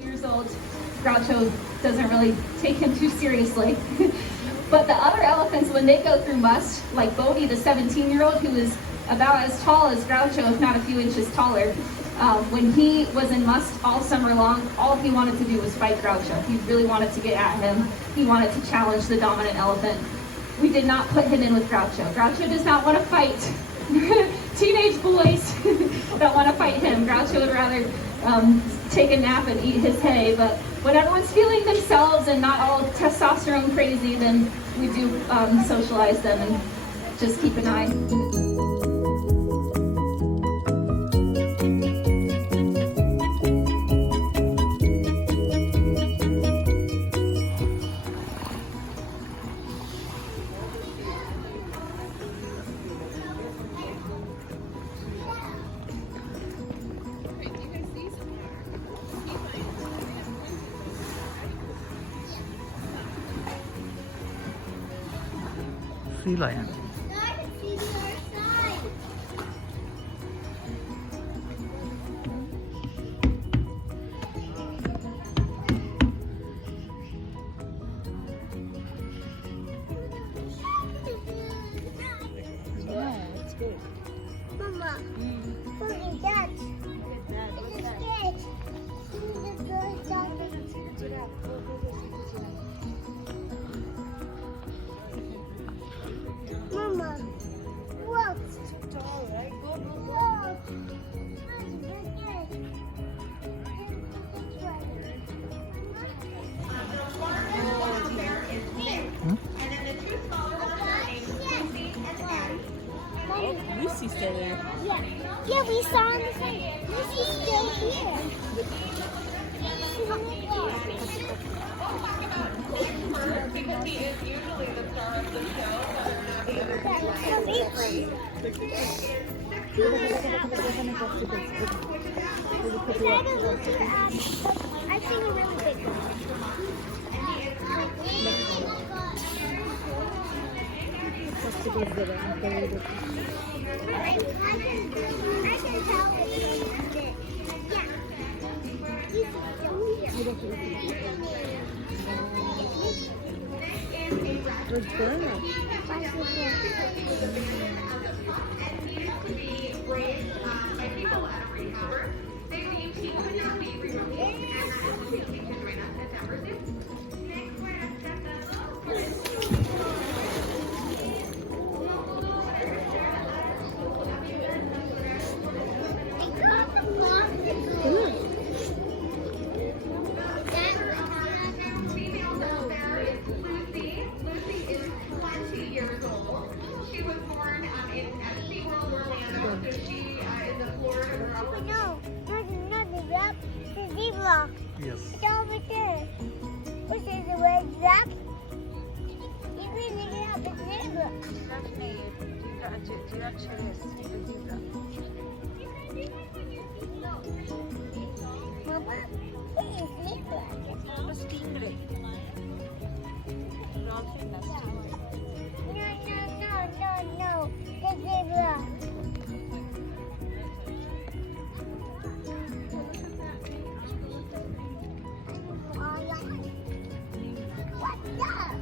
Years old, Groucho doesn't really take him too seriously. But the other elephants, when they go through must, like Bodhi, the 17-year-old, who is about as tall as Groucho, if not a few inches taller, when he was in must all summer long, all he wanted to do was fight Groucho. He really wanted to get at him. He wanted to challenge the dominant elephant. We did not put him in with Groucho. Groucho does not want to fight. Teenage boys don't want to fight him. Groucho would rather take a nap and eat his hay. But when everyone's feeling themselves and not all testosterone crazy, then we do socialize them and just keep an eye. Sea lion. Yeah, it's good. Mama, look at that. It's scared. Mama, look. It's tall, right? Look. Oh, Lucy's still there. Yeah, we saw him the same. Lucy's still here. Because he is usually the star of the show, whether or not he I've seen a really big I can tell it's yeah. Good girl. No, not the duck, the zebra. Yes. It's over there. Which is the red duck? You can look it up, it's zebra. Mama, it is zebra. No, no, the zebra. What's up?